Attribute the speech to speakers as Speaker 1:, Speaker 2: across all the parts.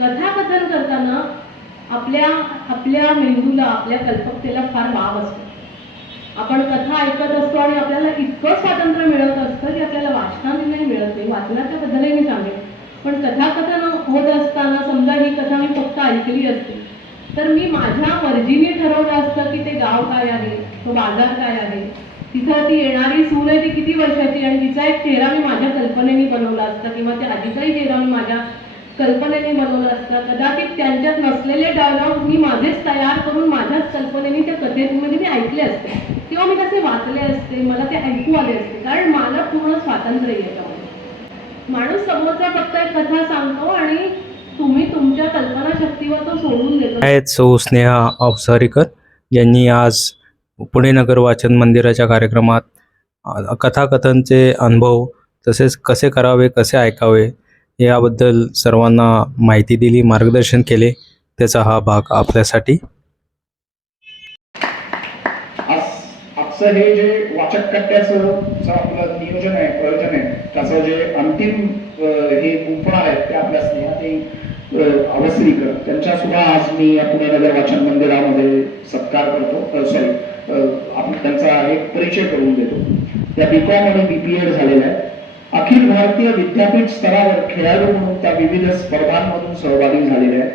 Speaker 1: कथाकथन करताना आपल्या आपल्या मेंदूला आपल्या कल्पकतेला फार वाव असतो. आपण कथा ऐकत असतो आणि आपल्याला इतकं स्वातंत्र्य मिळत असतं की आपल्याला वाचनाने नाही मिळत नाही. वाचनाच्या बद्दलही मी सांगेन. पण कथाकथन होत असताना समजा ही कथा मी फक्त ऐकली असते तर मी माझ्या मर्जीने ठरवलं असतं की ते गाव काय आहे तो बाजार काय आहे. तिथं ती येणारी सून आहे ती किती वर्षाची आणि तिचा एक चेहरा मी माझ्या कल्पनेने बनवला असता किंवा त्या आजीचाही चेहरा मी माझ्या कल्पनेने बनवलं असतं कदाचित त्यांच्यात नसलेले डायलॉग मी माझेच तयार करून माझ्याच कल्पनेने त्या कथेमध्ये मी ऐकले असते. किंवा मी तसे वाचले असते मला ते ऐकू आले असते कारण मला पूर्ण स्वातंत्र्य येतं. माणूस समोरचा फक्त एक कथा सांगतो आणि तुम्ही तुमच्या कल्पनाशक्तीवर तो सोडून देतो.
Speaker 2: आहेत सौ स्नेहा अवसारीकर यांनी आज पुणे नगर वाचन मंदिराच्या कार्यक्रमात कथाकथनचे अनुभव तसेच कसे करावे कसे ऐकावे याबद्दल सर्वांना माहिती दिली मार्गदर्शन केले. त्याचा हा भाग आपल्यासाठी.
Speaker 3: आजचं हे जे वाचक कट्ट्याचं जे आपलं नियोजन आहे प्रयोजन आहे त्याचं जे अंतिम हे गुंफणार आहेत ते आपल्या स्नेहाते अवसरीकर त्यांच्या सुद्धा आज मी या पुणे नगर वाचन मंदिरामध्ये सत्कार करतो. सॉरी आपण त्यांचा एक परिचय करून देतो. त्या बीकॉम आणि बीपीएड झालेल्या आहेत अखिल भारतीय विद्यापीठ स्तरावर खेळाडू म्हणून त्या विविध स्पर्धांमधून सहभागी झालेल्या आहेत.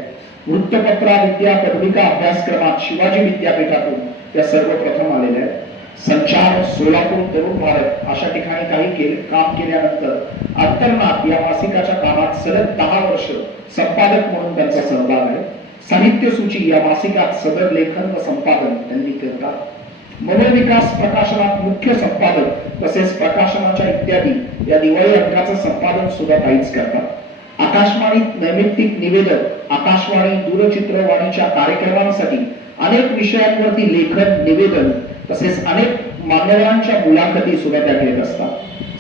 Speaker 3: वृत्तपत्राविद्या पदविका अभ्यासक्रमात शिवाजी विद्यापीठातून त्या सर्वप्रथम आलेल्या आहेत. संचार सोलापूर तरुण भारत अशा ठिकाणी काही केल, काम केल्यानंतर अंतर्नाथ या मासिकाच्या कामात सलग दहा वर्ष संपादक म्हणून त्यांचा सहभाग आहे. साहित्य सूची या मासिकात सदर लेखन व संपादन त्यांनी करतात. मनोविकास प्रकाशनात मुख्य संपादक तसेच प्रकाशनाच्या इत्यादी या दिवाळी अंकाचं संपादन सुद्धा ताईच करतात. आकाशवाणीत नैमित्तिक निवेदक आकाशवाणी दूरचित्रवाणीच्या कार्यक्रमांसाठी अनेक विषयांवरती लेखन निवेदन तसेच अनेक मान्यवरांच्या मुलाखती सुद्धा त्या घेत असतात.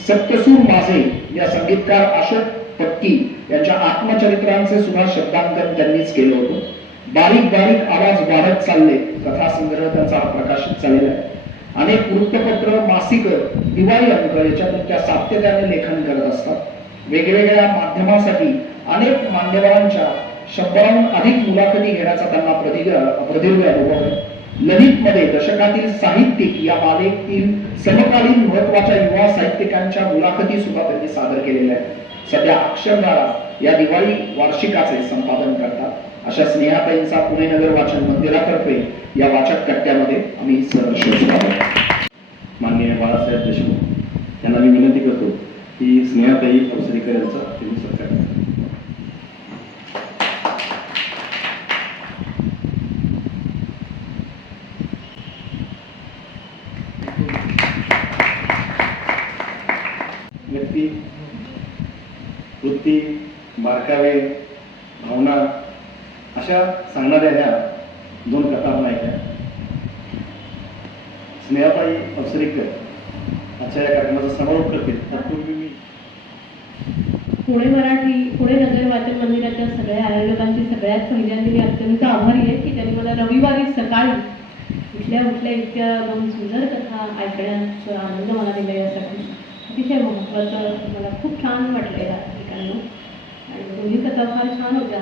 Speaker 3: सत्यसूर माझे या संगीतकार अशोक पक्की यांच्या आत्मचरित्रांचे सुद्धा शब्दांकन त्यांनीच केलं होतं. बारीक बारीक आवाज वाढत चालले कथा संग्रह त्यांचा प्रकाशित झालेला आहे. अनेक वृत्तपत्र मासिक दिवाळी अंक याच्यातून त्या सातत्याने लेखन करत असतात. वेगवेगळ्या माध्यमासाठी अनेक मान्यवरांच्या शंभराहून अधिक मुलाखती घेण्याचा त्यांना प्रदीर्घ प्रदीर्घ अनुभव आहे. ललितमध्ये दशकातील साहित्यिक या मालिकेतील समकालीन महत्त्वाच्या युवा साहित्यिकांच्या मुलाखती सुद्धा त्यांनी सादर केलेल्या आहेत. सध्या अक्षरधारा या दिवाळी वार्षिकाचे संपादन करतात. अशा स्नेहाताईंचा पुणे नगर वाचन मंदिरातर्फे या वाचक कट्ट्यामध्ये आम्ही सहर्ष स्वागत
Speaker 4: माननीय बाळासाहेब देशमुख यांना मी विनंती करतो की स्नेहाताई अवसरीकर यांचा तुम्ही सत्कार व्यक्ती वृत्ती बारकावे सांगणाऱ्या ह्या दोन कथा आपण ऐकल्या स्नेहाताई अवसरेकर आजच्या या कार्यक्रमाचा समारोप करतील. तत्पूर्वी मी
Speaker 1: पुणे मराठी पुणे नगर वाचन मंदिराच्या सगळ्या आयोजकांची सगळ्यात पहिल्यांदा मी अत्यंत आभारी आहे की त्यांनी मला रविवारी सकाळी उठल्या उठल्या इतक्या दोन सुंदर कथा ऐकण्याचा आनंद मला दिला यासाठी. अतिशय महत्त्वाचं मला खूप छान वाटलं या ठिकाणी. आणि दोन्ही कथा फार छान होत्या.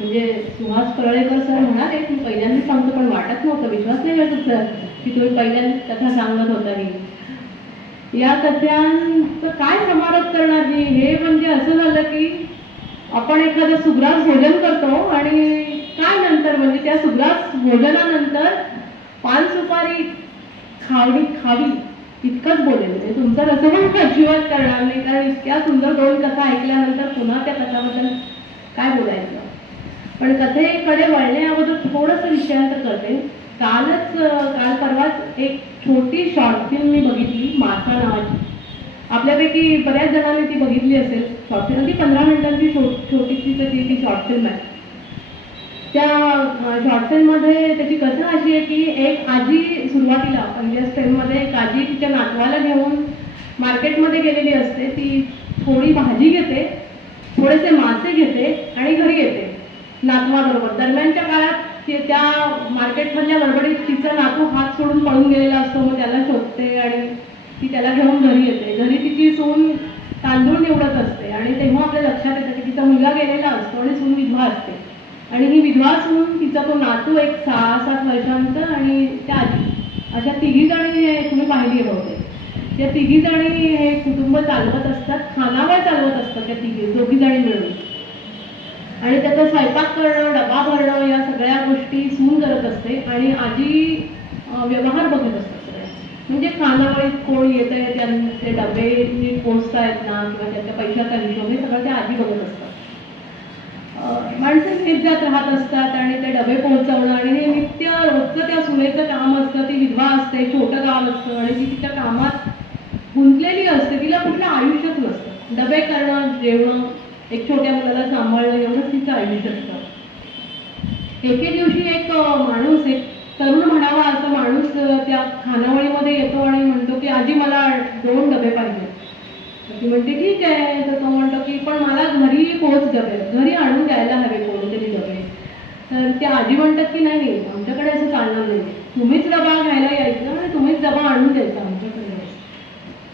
Speaker 1: म्हणजे सुहास परळेकर सर म्हणाले मी पहिल्यांदा सांगतो पण वाटत नव्हतं विश्वास नाही वाटत सर की तुम्ही पहिल्यांदा कथा सांगत होता ही. या कथ्यांचं काय समारोप करणार मी हे म्हणजे असं झालं की आपण एखादं सुग्रास भोजन करतो आणि काय नंतर? म्हणजे त्या सुग्रास भोजनानंतर पान सुपारी खावी खावी इतकंच बोलेल. म्हणजे तुमचं रसमन अजिबात करणार नाही कारण इतक्या सुंदर दोन कथा ऐकल्यानंतर पुन्हा त्या पण कथेकडे वळण्या अगोदर थोडंसं विषयांतर करते कालच काल परवाच एक छोटी शॉर्ट फिल्म मी बघितली मासा नावाची. आपल्यापैकी बऱ्याच जणांनी ती बघितली असेल. शॉर्ट फिल्म ती पंधरा मिनिटांची छोटीशी त्याची ती शॉर्ट फिल्म आहे. त्या शॉर्ट फिल्ममध्ये त्याची कथा अशी आहे की एक आजी सुरुवातीला पहिल्या फिल्ममध्ये एक आजी तिच्या नातवाला घेऊन मार्केटमध्ये गेलेली असते. ती थोडी भाजी घेते थोडेसे मासे घेते आणि घरी येते. नातवाबरोबर दरम्यानच्या काळात ते त्या मार्केटमधल्या गडबडीत तिचा नातू हात सोडून पळून गेलेला असतो मग त्याला शोधते आणि ती त्याला घेऊन घरी येते. घरी तिची सून तांदूळ निवडत असते आणि तेव्हा आपल्या लक्षात येतं की तिचा मुलगा गेलेला असतो आणि सून विधवा असते. आणि ही विधवा सून तिचा तो नातू एक सहा सात वर्षांचा आणि त्या आधी. अशा तिघी जणी हे तुम्ही पाहिली बहुतेक. त्या तिघी जणी हे कुटुंब चालवत असतात खानावर चालवत असतात त्या तिघी दोघी जणी मिळून. आणि त्याचा स्वयंपाक करणं डबा भरणं या सगळ्या गोष्टी सून करत असते आणि आजी व्यवहार बघत असतात सगळे म्हणजे खानावळीत कोण येत आहे त्यांचे डबे नीट पोचतायत ना किंवा त्यांच्या पैशाचा हिशोब हे सगळं त्या आधी बघत असतात. माणसं येत जात राहत असतात आणि ते डबे पोहोचवणं आणि हे नित्य रोजचं त्या सुनेचं काम असतं ती विधवा असते छोटं गाव असतं आणि ती तिच्या कामात गुंतलेली असते तिला कुठलं आयुष्यच नसतं. डबे करणं जेवणं एक छोट्या मुलाला सांभाळणं एवढंच तिचं आयुष्य असतं. एके दिवशी एक माणूस एक तरुण म्हणावा असा माणूस त्या खानावळीमध्ये येतो आणि म्हणतो की आजी मला दोन डबे पाहिजे ती म्हणते ठीक आहे. तर तो म्हणतो की पण मला घरी पोच डबे घरी आणून द्यायला हवे कोणतरी डबे. तर त्या आजी म्हणतात की नाही नाही आमच्याकडे असं चालणार नाही. तुम्हीच डबा घ्यायला यायचं आणि तुम्हीच डबा आणून द्यायचा आमच्याकडे.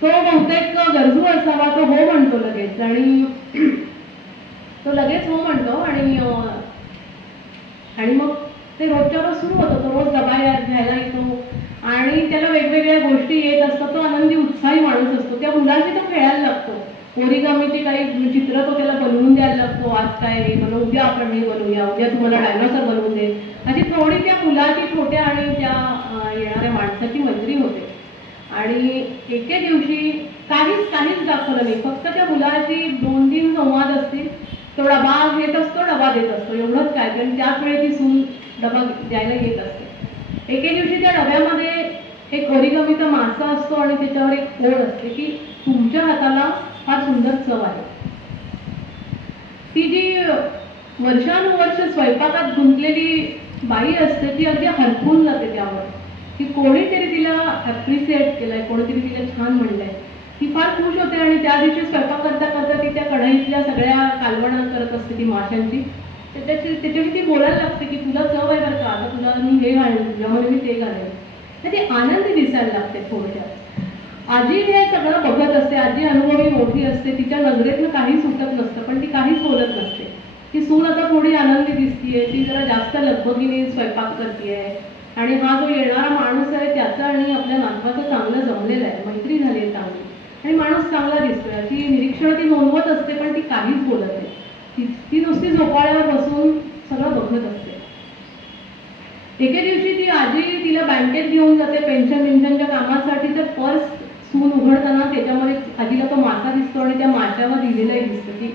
Speaker 1: तो बहुतेक गरजू असावा तो हो म्हणतो लगेच. आणि तो लगेच हो म्हणतो आणि आणि मग ते रोजच्या रोज सुरू होतं. तो रोज डबा घ्यायला येतो. आणि त्याला वेगवेगळ्या गोष्टी येत असतात. तो आनंदी उत्साही माणूस असतो. त्या मुलाशी तो खेळायला लागतो. ओरिगामीची काही चित्र तो त्याला बनवून द्यायला लागतो. आज काय बनव मला उद्या आपण हे बनवूया. उद्या तुम्हाला डायनोसर बनवून दे. अशी थोडी त्या मुलाची छोट्या आणि त्या येणाऱ्या माणसाची मैत्री होते. आणि एके दिवशी काहीच काहीच दाखवलं नाही. फक्त त्या मुलाची दोन तीन संवाद असतील. तो डबा घेत असतो डबा देत असतो. एवढंच काय कारण त्याच वेळी ती सून डबा द्यायला येत असते. एके दिवशी त्या डब्यामध्ये एक ओरिगमीचा मासा असतो आणि त्याच्यावर एक कोड असते की तुमच्या हाताला फार सुंदर चव आहे. ती जी वर्षानुवर्ष स्वयंपाकात गुंतलेली बाई असते ती अगदी हरखून जाते त्यावर. की कोणीतरी तिला ॲप्रिसिएट केलंय कोणीतरी तिला छान म्हणलंय. ती फार खुश होते आणि त्या दिवशी स्वयंपाक करता करता ती त्या कढईतल्या सगळ्या कालवणा करत असते ती माशांची. त्याच्याची त्याच्याशी ती बोलायला लागते की तुला चव आहे बरं का? आता तुला मी हे घालेन तुझ्यामध्ये मी ते घालेन तर ती आनंदी दिसायला लागते थोडक्यात. आजी हे सगळं बघत असते. आजी अनुभवी मोठी असते. तिच्या नजरेतनं काही सुटत नसतं पण ती काहीच बोलत नसते. ती सून आता थोडी आनंदी दिसतीये. ती जरा जास्त लगबगीने स्वयंपाक करते आणि हा जो येणारा माणूस आहे त्याचं आणि आपल्या नातवाचं चांगलं जमलेलं आहे. मैत्री झाली आहे चांगली. आणि माणूस चांगला दिसतोय. ती निरीक्षण ती नोंदवत असते पण ती काहीच बोलत नाही. ती ती नुसती झोपाळ्यावर बसून सगळं बघत असते. एके दिवशी ती आजी तिला बँकेत घेऊन जाते पेन्शन पेन्शनच्या कामासाठी तर पर्स सून उघडताना त्याच्यामध्ये आजीला तो मासा दिसतो आणि त्या माशावर लिहिलेलंही दिसतं की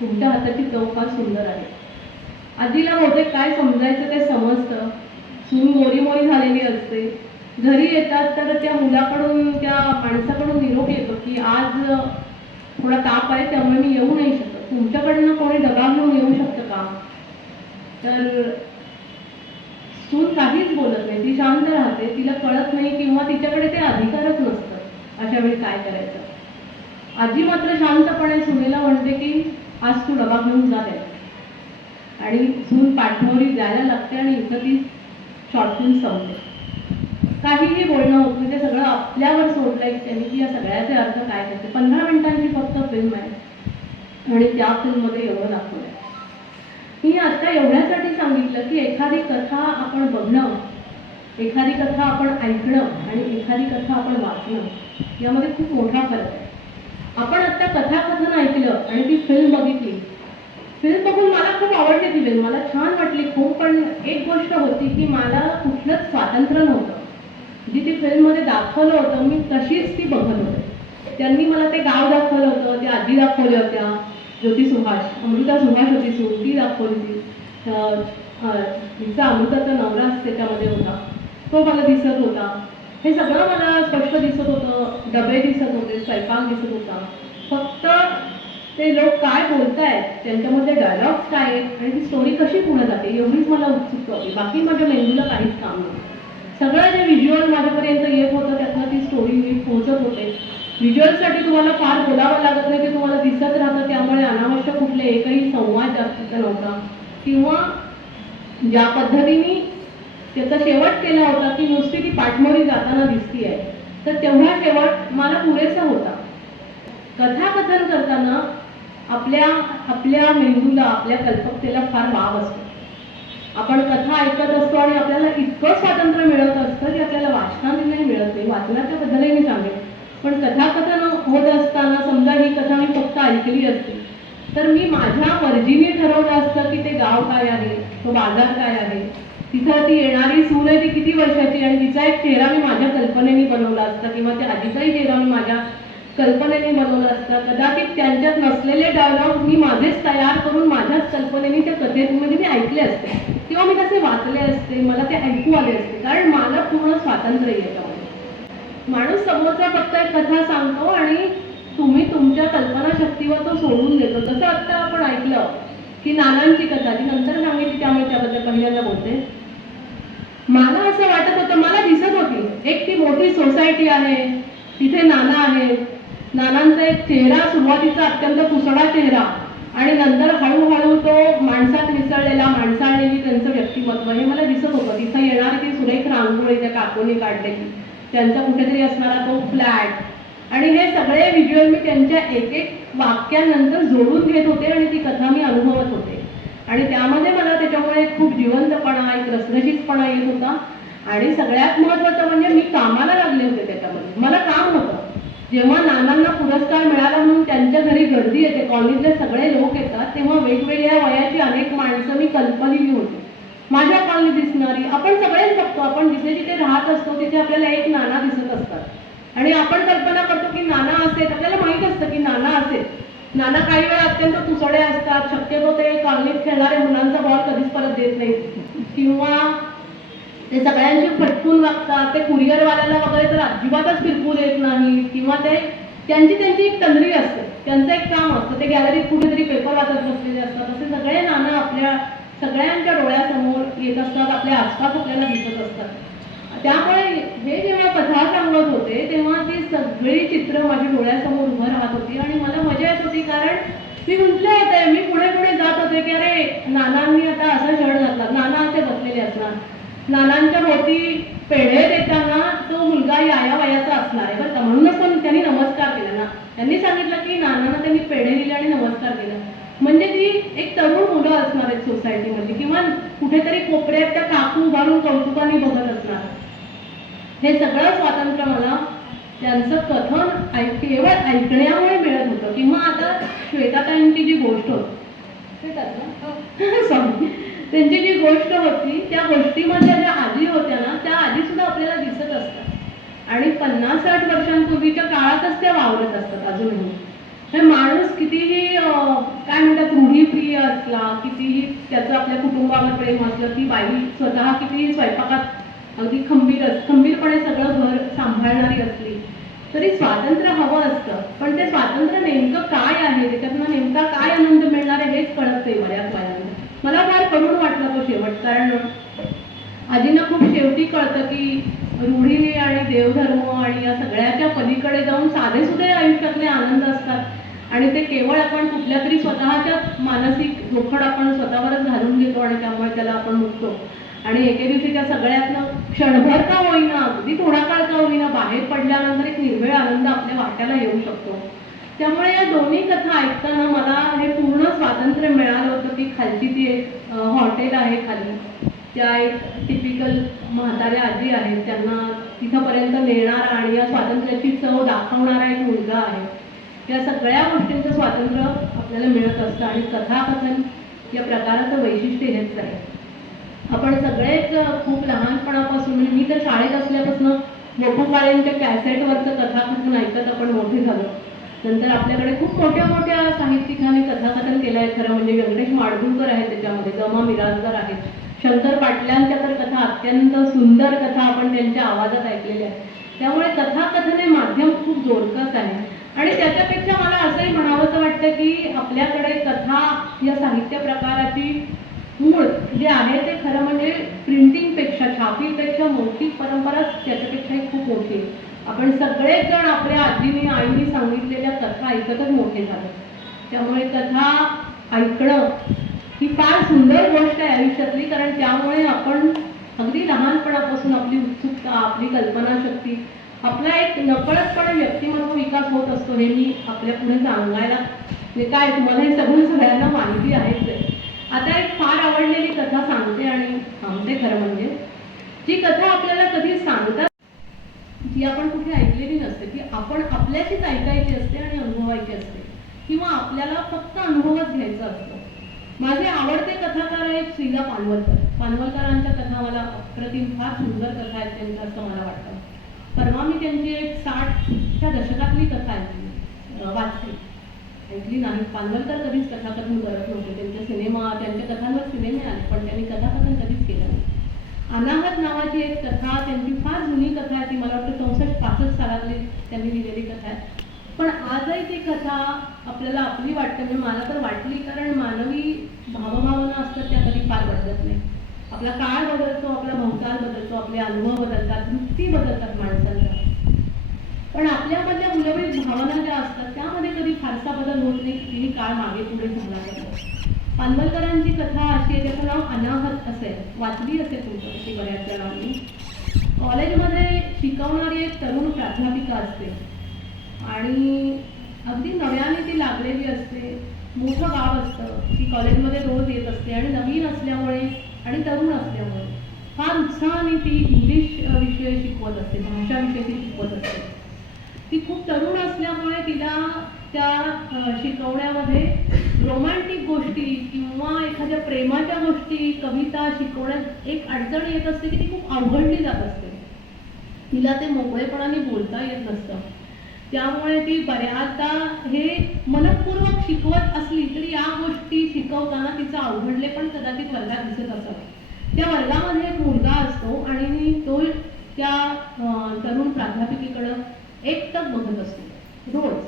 Speaker 1: तुमच्या हाताची चव फार सुंदर आहे. आजीला बहुतेक काय समजायचं ते समजतं. सून मोरी मोरी झालेली असते. घरी येतात तर त्या मुलाकडून त्या माणसाकडून निरोप येतो की आज थोडा ताप आहे त्यामुळे मी येऊ नाही शकत. तुमच्याकडनं कोणी डबा घेऊन येऊ शकतं का? तर सून काहीच बोलत नाही. ती शांत राहते. तिला कळत नाही किंवा तिच्याकडे ते अधिकारच नसतं. अशा वेळी काय करायचं? आजी मात्र शांतपणे सुनेला म्हणते की आज तू डबा घेऊन जा आणि सून पाठवली जायला लागते आणि इथं ती शॉर्ट फिल्म संपते. काहीही बोलणं होत नाही ते म्हणजे सगळं आपल्यावर सोडलंय की त्यांनी की या सगळ्याचे अर्थ काय करते. पंधरा मिनिटांची फक्त फिल्म आहे. आणि त्या फिल्ममध्ये एवढं दाखवलं आहे मी आता एवढ्यासाठी सांगितलं की एखादी कथा आपण बघणं एखादी कथा आपण ऐकणं आणि एखादी कथा आपण वाचणं यामध्ये खूप मोठा फरक आहे. आपण आता कथाकथन ऐकलं आणि ती फिल्म बघितली. फिल्म बघून मला खूप आवडली ती फिल्म मला छान वाटली. खूप पण एक गोष्ट होती की मला कुठलंच स्वातंत्र्य नव्हतं. जी ती फिल्ममध्ये दाखवलं होतं मी तशीच ती बघत होते. त्यांनी मला ते गाव दाखवलं होतं त्या आजी दाखवल्या होत्या ज्योती सुभाष अमृता सुभाष होती सून ती दाखवली तिचा अमृताचा नवराच त्याच्यामध्ये होता. तो मला दिसत होता. हे सगळं मला स्पष्ट दिसत होतं डबे दिसत होते स्वयंपाक दिसत होता. फक्त ते लोक काय बोलतायत त्यांच्यामध्ये डायलॉग्स काय आहेत आणि ती स्टोरी कशी पुढे जाते एवढीच मला उत्सुकता होती. बाकी माझ्या मेंदूला काहीच काम नव्हतं. सगळं जे व्हिज्युअल माझ्यापर्यंत येत होतं त्यातनं ती स्टोरी मी पोहोचत होते. व्हिज्युअलसाठी तुम्हाला फार बोलावं लागत नाही ते तुम्हाला दिसत राहतं. त्यामुळे अनावश्यक कुठले एकही संवाद जास्तीचा नव्हता. किंवा ज्या पद्धतीने त्याचा शेवट केला होता की नुसती ती पाठमोरी जाताना दिसती आहे तर तेवढा शेवट मला पुरेसा होता. कथाकथन करताना आपल्या आपल्या मेंदूला आपल्या कल्पकतेला फार वाव असतो. आपण कथा ऐकत असतो आणि आपल्याला इतकं स्वातंत्र्य मिळत असतं की आपल्याला वाचनाने नाही मिळत नाही. वाचनाच्या बद्दलही मी सांगेन. पण कथाकथन होत असताना समजा ही कथा मी फक्त ऐकली असते तर मी माझ्या मर्जीने ठरवलं असतं की ते गाव काय आहे तो बाजार काय आहे. तिथं ती येणारी सून आहे ती किती वर्षाची आणि तिचा एक चेहरा मी माझ्या कल्पनेने बनवला असता किंवा त्या आधीचाही चेहरा मी माझ्या कल्पनेने बनवलं असता. कदाचित त्यांच्यात नसलेले डायलॉग मी माझेच तयार करून माझ्याच कल्पनेने त्या कथेमध्ये मी ऐकले असते. किंवा मी तसे वाचले असते मला ते ऐकू आले असते कारण मला पूर्ण स्वातंत्र्य येतं. याच्यामध्ये माणूस समोरचा फक्त एक कथा सांगतो आणि तुम्ही तुमच्या कल्पनाशक्तीवर तो सोडून देतो. जसं आत्ता आपण ऐकलं की नानांची कथा ती नंतर सांगितली त्यामुळे त्याबद्दल पहिल्यांदा बोलते. मला असं वाटत होतं मला दिसत होती एक ती मोठी सोसायटी आहे तिथे नाना आहेत. नानांचा एक चेहरा सुरुवातीचा अत्यंत पुसडा चेहरा. आणि नंतर हळूहळू तो माणसात मिसळलेला माणसाळलेली त्यांचं व्यक्तिमत्व हे मला दिसत होतं. तिथं येणार ती सुरेख रांगोळी त्या काकोनी काढलेली. त्यांचा कुठेतरी असणारा तो फ्लॅट. आणि हे सगळे व्हिज्युअल मी त्यांच्या एक एक वाक्यानंतर जोडून घेत होते आणि ती कथा मी अनुभवत होते. आणि त्यामध्ये मला त्याच्यामुळे एक खूप जिवंतपणा एक रसरशीतपणा येत होता. आणि सगळ्यात महत्त्वाचं म्हणजे मी कामाला लागले होते त्याच्यामध्ये. मला काम होतं. जेव्हा नानांना पुरस्कार मिळाला म्हणून त्यांच्या घरी गर्दी येते कॉलनीतले सगळे लोक येतात तेव्हा वेगवेगळ्या वयाची अनेक माणसं मी कल्पलेली होती. माझ्या कॉलनी दिसणारी आपण सगळेच बघतो आपण जिथे जिथे राहत असतो तिथे आपल्याला एक नाना दिसत असतात. आणि आपण कल्पना करतो की नाना असेल आपल्याला माहीत असतं की नाना असेल. नाना काही वेळा अत्यंत तुसडे असतात शक्यतो ते कॉलनीत खेळणाऱ्या मुलांचा बॉल कधीच परत देत नाही किंवा ते सगळ्यांशी फटकून वागतात ते कुरिअरवाल्याला वगैरे तर अजिबातच फिरकू देत नाही किंवा ते त्यांची त्यांची एक तंद्री असते. त्यांचं एक काम असतं. ते गॅलरीत कुठेतरी पेपर वाचत बसलेले असतात. असे सगळे नाना आपल्या सगळ्यांच्या डोळ्यासमोर येत असतात. आपल्या आसपास आपल्याला दिसत असतात. त्यामुळे हे जेव्हा कथा सांगत होते तेव्हा ती सगळी चित्र माझ्या डोळ्यासमोर उभं राहत होती. आणि मला मजा येत होती कारण मी येत होते मी पुढे पुढे जात होते की अरे नानांनी आता असा शर्ट घातला. नाना असे बसलेले असणार. नानांच्या भोवती पेढे देताना तो मुलगा याया वयाचा असणार आहे. बरं का? म्हणूनच पण त्यांनी नमस्कार केला ना. त्यांनी सांगितलं की नानांना त्यांनी पेढे दिले आणि नमस्कार केला. म्हणजे ती एक तरुण मुलं असणार आहेत सोसायटीमध्ये किंवा कुठेतरी कोपऱ्यात त्या काकू उभारून कौतुकाने बघत असणार. हे सगळं स्वातंत्र्य मला त्यांचं कथन ऐक केवळ ऐकण्यामुळे मिळत होतं. किंवा आता श्वेताताईंची जी गोष्ट होती. त्यांची जी गोष्ट होती त्या गोष्टीमध्ये ज्या आधी होत्या ना त्या आधी सुद्धा आपल्याला दिसत असतात. आणि पन्नास साठ वर्षांपूर्वीच्या काळातच त्या वावरत असतात अजूनही. हे माणूस कितीही काय म्हणतात रूढीप्रिय असला कितीही त्याचं आपल्या कुटुंबावर प्रेम असलं ती बाई स्वतः कितीही स्वयंपाकात अगदी खंबीर अस खंबीरपणे सगळं घर सांभाळणारी असली तरी स्वातंत्र्य हवं असतं. पण ते स्वातंत्र्य नेमकं काय आहे? त्याच्यातनं नेमका काय आनंद मिळणार आहे हेच कळत नाही बऱ्याच वयानं मला फार करून वाटलं तो शेवट कारण आजींना खूप शेवटी कळतं की रूढी आणि देवधर्म आणि या सगळ्याच्या पलीकडे जाऊन साधे सुद्धा आयुष्यातले आनंद असतात. आणि ते केवळ आपण कुठल्या तरी स्वतःच्या मानसिक जोखड आपण स्वतःवरच घालून घेतो आणि त्यामुळे त्याला आपण मुकतो आणि एके दिवशी त्या सगळ्यातनं क्षणभर का होईना अगदी थोडा काळ का होईना बाहेर पडल्यानंतर एक निर्वेळ आनंद आपल्या वाट्याला येऊ शकतो. त्यामुळे या दोन्ही कथा ऐकताना मला हे पूर्ण स्वातंत्र्य मिळालं होतं की खालची ती एक हॉटेल आहे खाली. त्या एक टिपिकल म्हाताऱ्या आजी आहेत. त्यांना तिथंपर्यंत नेणारा आणि या स्वातंत्र्याची चव दाखवणारा एक मुलगा आहे. या सगळ्या गोष्टींचं स्वातंत्र्य आपल्याला मिळत असतं आणि कथाकथन या प्रकाराचं वैशिष्ट्य हेच आहे. आपण सगळेच खूप लहानपणापासून म्हणजे मी तर शाळेत असल्यापासून मोठू काळेंच्या कॅसेटवरचं कथाकथन ऐकत आपण मोठे झालो. नंतर आपल्याकडे खूप मोठ्या मोठ्या साहित्यिकांनी कथाकथन केलं आहे. खरं म्हणजे व्यंकटेश माडगुळकर आहेत त्याच्यामध्ये गमा मिराजदार आहेत. शंकर पाटलांच्या तर कथा अत्यंत सुंदर कथा आपण त्यांच्या आवाजात ऐकलेल्या आहेत. त्यामुळे कथाकथन हे माध्यम खूप जोरकस आहे. आणि त्याच्यापेक्षा मला असंही म्हणावंसं वाटतं की आपल्याकडे कथा या साहित्य प्रकाराची मूळ जे आहे ते खरं म्हणजे प्रिंटिंगपेक्षा छापीपेक्षा मौखिक परंपराच त्याच्यापेक्षाही खूप मोठी आहे. आपण सगळेच जण आपल्या आजीने आईने सांगितलेल्या कथा ऐकतच मोठे झाले. त्यामुळे कथा ऐकणं ही फार सुंदर गोष्ट आहे आयुष्यातली कारण त्यामुळे आपण अगदी लहानपणापासून आपली उत्सुकता आपली कल्पनाशक्ती आपला एक नकळतपणे व्यक्तिमत्व विकास होत असतो हे मी आपल्या पुढे सांगायला म्हणजे काय तुम्हाला हे सगळं सगळ्यांना माहिती आहेच आहे. आता एक फार आवडलेली कथा सांगते आणि थांबते खरं म्हणजे. जी कथा आपल्याला कधी सांगतात ही आपण कुठे ऐकलेली नसते. की आपण आपल्याशीच ऐकायची असते आणि अनुभवायची असते. किंवा आपल्याला फक्त अनुभवच घ्यायचा असतो. माझे आवडते कथाकार आहेत श्रीला पानवलकर. पानवलकरांच्या कथा मला अप्रतिम फार सुंदर कथा आहेत त्यांच्या असं मला वाटतं. परवा मी त्यांची एक साठच्या दशकातली कथा ऐकली. वाचली. ऐकली नाही. पानवलकर कधीच कथाकथन करत नव्हते. त्यांचे सिनेमा त्यांच्या कथांवर सिनेमे आले पण त्यांनी कथाकथन अनाहत नावाची एक कथा त्यांची फार जुनी कथा आहे ती मला वाटतं चौसष्ट पासष्ट सालातली त्यांनी लिहिलेली कथा आहे. पण आजही ती कथा आपल्याला आपली वाटते म्हणजे मला तर वाटली कारण मानवी भावभावना असतात त्या कधी फार बदलत नाही. आपला काळ बदलतो आपला भवताल बदलतो आपले अनुभव बदलतात वृत्ती बदलतात माणसांच्या. पण आपल्यामधल्या मूलभूत भावना ज्या असतात त्यामध्ये कधी फारसा बदल होत नाही कितीही काळ मागे पुढे झाला पानवलकरांची कथा अशी आहे त्याचं नाव अनाहत असेल वाचली असेल तुमच्याशी बऱ्याच जणांनी कॉलेजमध्ये शिकवणारी एक तरुण प्राध्यापिका असते. आणि अगदी नव्याने ती लागलेली असते. मोठं गाव असतं. ती कॉलेजमध्ये रोज येत असते आणि नवीन असल्यामुळे आणि तरुण असल्यामुळे. फार उत्साहाने ती इंग्लिश विषय शिकवत असते भाषा विषय ती शिकवत असते. ती खूप तरुण असल्यामुळे तिला त्या शिकवण्यामध्ये रोमॅन्टिक गोष्टी किंवा एखाद्या प्रेमाच्या गोष्टी कविता शिकवण्यात एक अडचण येत असते की ती खूप अवघडली जात असते. तिला ते मोकळेपणाने बोलता येत नसतं. त्यामुळे ती बऱ्याचदा हे मनपूर्वक शिकवत असली तरी या गोष्टी शिकवताना तिचं अवघडले पण कदाचित वर्गात दिसत असत. त्या वर्गामध्ये एक मुलगा असतो आणि तो त्या तरुण प्राध्यापिकेकडं एकटक बघत असतो रोज.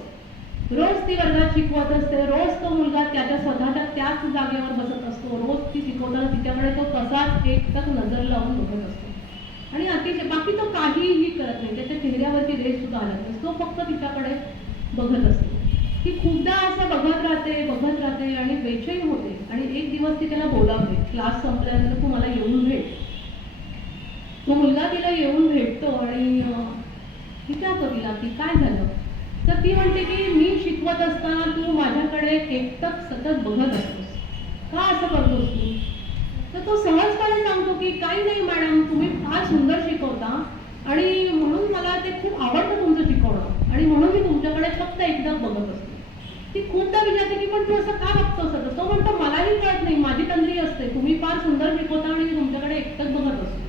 Speaker 1: रोज ती वर्गात शिकवत असते. रोज तो मुलगा त्याच्या स्वतःच्या त्याच जागेवर बसत असतो. रोज ती शिकवताना तिच्याकडे तो तसाच एकटक नजर लावून बघत असतो. आणि अतिशय बाकी तो काहीही करत नाही. त्याच्या चेहऱ्यावरती रेष सुद्धा आला नाही. तो फक्त तिच्याकडे बघत असतो. ती खूपदा असं बघत राहते बघत राहते आणि बेचैन होते. आणि एक दिवस ती त्याला बोलावते क्लास संपल्यानंतर तू मला येऊन भेट. तो मुलगा तिला येऊन भेटतो आणि विचार करूया तिला की काय झालं? तर ती म्हणते की मी शिकवत असताना तू माझ्याकडे एकटक सतत बघत असतोस. का असं करतोस तू? तर तो सहजपणे सांगतो की काही नाही मॅडम तुम्ही फार सुंदर शिकवता आणि म्हणून मला ते खूप आवडतं तुमचं शिकवणं आणि म्हणून मी तुमच्याकडे फक्त एकदा बघत असते. ती खूपदा विचारते की पण तू असं का बघतोस असं तो म्हणतो मलाही कळत नाही माझी तंद्री असते. तुम्ही फार सुंदर शिकवता आणि मी तुमच्याकडे एकटक बघत असतो.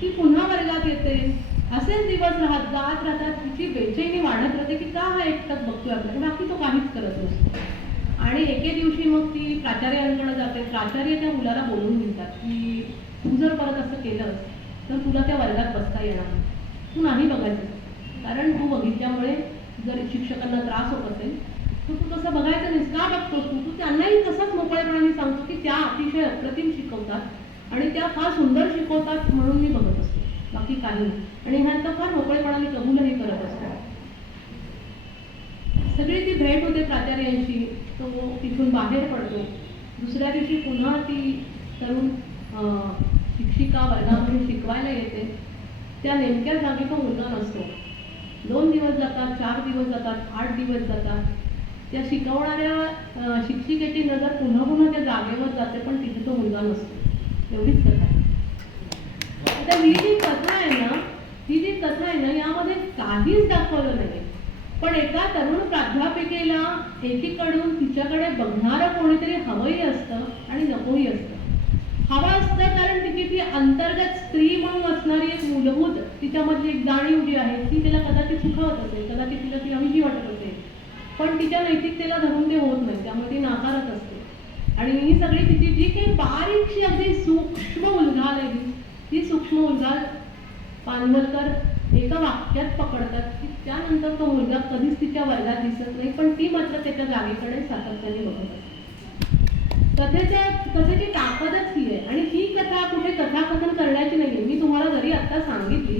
Speaker 1: ती पुन्हा वर्गात येते. असेच दिवस राहत जात राहतात तिची बेचैनी वाढत राहते की का हा एकटक बघतोय आपल्याला बाकी तो काहीच करत नसतो. आणि एके दिवशी मग ती प्राचार्यांकडे जाते. प्राचार्य त्या मुलाला बोलून घेतात की तू जर परत असं केलंस तर तुला त्या वर्गात बसता येणार तू नाही बघायचं. कारण तू बघितल्यामुळे जर शिक्षकांना त्रास होत असेल तर तू तसं बघायचं नाहीस. का बघतोस तू? तू त्यांनाही तसंच मोकळेपणाने सांगतो की त्या अतिशय अप्रतिम शिकवतात आणि त्या फार सुंदर शिकवतात म्हणून मी बघत असतो. बाकी काही आणि ह्या तर फार मोकळेपणाने कबूलही करत असतात. सगळी ती भेट होते प्राचार्यांशी तो तिथून बाहेर पडतो. दुसऱ्या दिवशी पुन्हा ती तरुण शिक्षिका वर्गामध्ये शिकवायला येते. त्या नेमक्या जागी तो मुलगा नसतो. दोन दिवस जातात चार दिवस जातात आठ दिवस जातात. त्या शिकवणाऱ्या शिक्षिकेची नजर पुन्हा पुन्हा त्या जागेवर जाते पण तिथे तो मुलगा नसतो. एवढीच कथा. आता ही जी कथा आहे ना ही जी कथा आहे ना यामध्ये काहीच दाखवलं नाही पण एका तरुण प्राध्यापिकेला एकीकडून तिच्याकडे बघणारं कोणीतरी हवंही असतं आणि नकोही असतं. हवं असतं कारण तिची ती अंतर्गत स्त्री म्हणून असणारी एक मूलभूत तिच्यामधली एक जाणीव जी आहे ती तिला कदाचित सुखावत असेल कदाचित तिला ती हवीशी वाटत असेल. पण तिच्या नैतिकतेला धरून ते होत नाही त्यामुळे ती नाकारत असते. आणि ही सगळी तिची जी काही बारीकशी अगदी सूक्ष्म उलघाल आहे ही, ती सूक्ष्म उलघाल पानवलकर एका वाक्यात पकडतात की त्यानंतर तो मुलगा कधीच तिच्या वर्गात दिसत नाही पण ती मात्र त्याच्या जागेकडे सातत्याने बघत असते. कथेच्या कथेची ताकदच ही आहे. आणि ही कथा कुठे कथाकथन करण्याची नाही मी तुम्हाला जरी आता सांगितली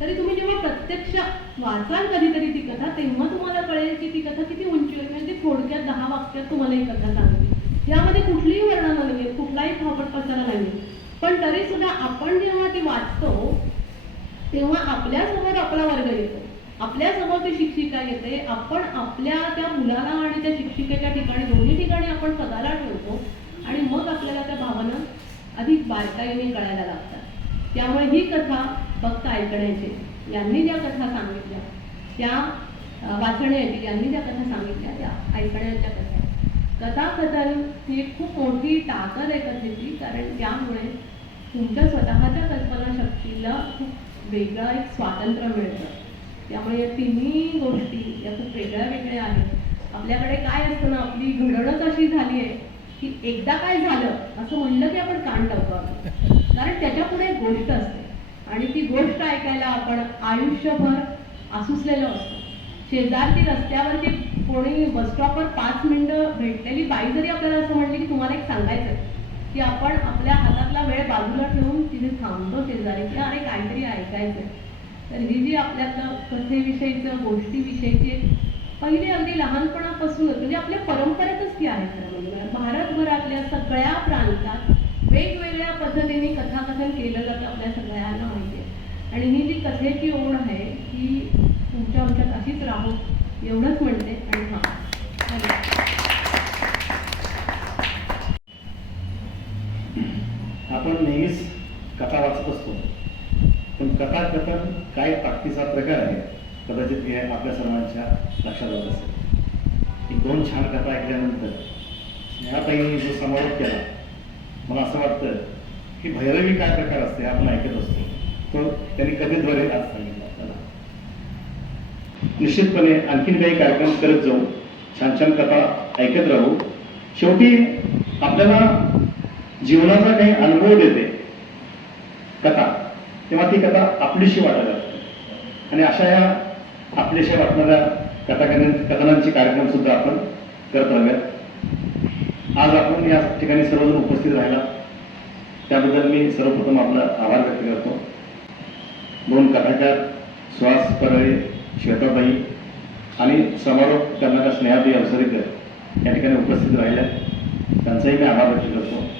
Speaker 1: तरी तुम्ही जेव्हा प्रत्यक्ष वाचाल कधीतरी ती कथा तेव्हा तुम्हाला कळेल की ती कथा किती उंची आहे. म्हणजे थोडक्यात दहा वाक्यात तुम्हाला ही कथा सांगते. यामध्ये कुठलीही वर्णना नाही आहे कुठलाही फापट पसारा नाही पण तरी सुद्धा आपण जेव्हा ते वाचतो तेव्हा आपल्यासमोर आपला वर्ग येतो. आपल्यासमोर ती शिक्षिका येते. आपण आपल्या त्या मुलाला आणि त्या शिक्षिकेच्या ठिकाणी दोन्ही ठिकाणी आपण स्वतःला ठेवतो आणि मग आपल्याला त्या भावना अधिक बारकाईने कळायला लागतात. त्यामुळे ही कथा फक्त ऐकण्याची. यांनी ज्या कथा सांगितल्या त्या वाचण्याची यांनी ज्या कथा सांगितल्या त्या ऐकण्याच्या कथा. कथा कथाकथन ही खूप मोठी ताकद आहे कथेची कारण त्यामुळे तुमच्या स्वतःच्या कल्पनाशक्तीला खूप वेगळं एक स्वातंत्र्य मिळतं. त्यामुळे या तिन्ही गोष्टी या खूप वेगळ्या वेगळ्या आहेत. आपल्याकडे काय असतं ना आपली घडणच अशी झाली आहे की एकदा काय झालं असं म्हणलं की आपण कान टाकतो कारण त्याच्या पुढे एक गोष्ट असते. आणि ती गोष्ट ऐकायला आपण आयुष्यभर आसुसलेलो असतो. शेजारती रस्त्यावरती कोणी बसस्टॉपवर पाच मिनिटं भेटलेली बाई जरी आपल्याला असं म्हणली की तुम्हाला एक सांगायचं आहे की आपण आपल्या हातातला वेळ बाजूला ठेवून तिथे थांबतो शेजारी. की अरे काहीतरी ऐकायचं तर ही जी आपल्यातलं कथेविषयीचं गोष्टीविषयीची एक पहिली अगदी लहानपणापासूनच म्हणजे आपल्या परंपरेतच ती आहे खरं म्हणजे. भारतभरातल्या सगळ्या प्रांतात वेगवेगळ्या पद्धतीने कथाकथन केलं जातं आपल्या सगळ्यांना माहिती आहे. आणि ही जी कथेची ओढ आहे ती तुमच्या आमच्यात अशीच राहो एवढंच म्हणते. आणि हा धन्यवाद.
Speaker 4: आपण नेहमीच कथा वाचत असतो पण काय ताकदीचा प्रकार आहे कदाचित हे आपल्या सर्वांच्या लक्षात आलं असेल. एक दोन छान कथा ऐकल्यानंतर स्नेहाताईने जो समारोप केला मला असं वाटतं की भैरवी काय प्रकार असते आपण ऐकत असतो. तो त्यांनी कधीद्वारे आज सांगितलं. आपल्याला निश्चितपणे आणखीन काही कार्यक्रम करत जाऊ छान छान कथा ऐकत राहू. शेवटी आपल्याला जीवनाचा काही अनुभव देते कथा. तेव्हा ती कथा आपलीशी वाटायला लागते आणि अशा या आपल्याशी वाटणाऱ्या कथा कथनांचे कार्यक्रम सुद्धा आपण करत राहूयात. आज आपण या ठिकाणी सर्वजण उपस्थित राहिला. त्याबद्दल मी सर्वप्रथम आपला आभार व्यक्त करतो. दोन कथाकार सुहास परळे श्वेताबाई आणि समारोप करणाऱ्या स्नेहाबाई अवसरीकर या ठिकाणी उपस्थित राहिल्या. त्यांचाही मी आभार व्यक्त करतो.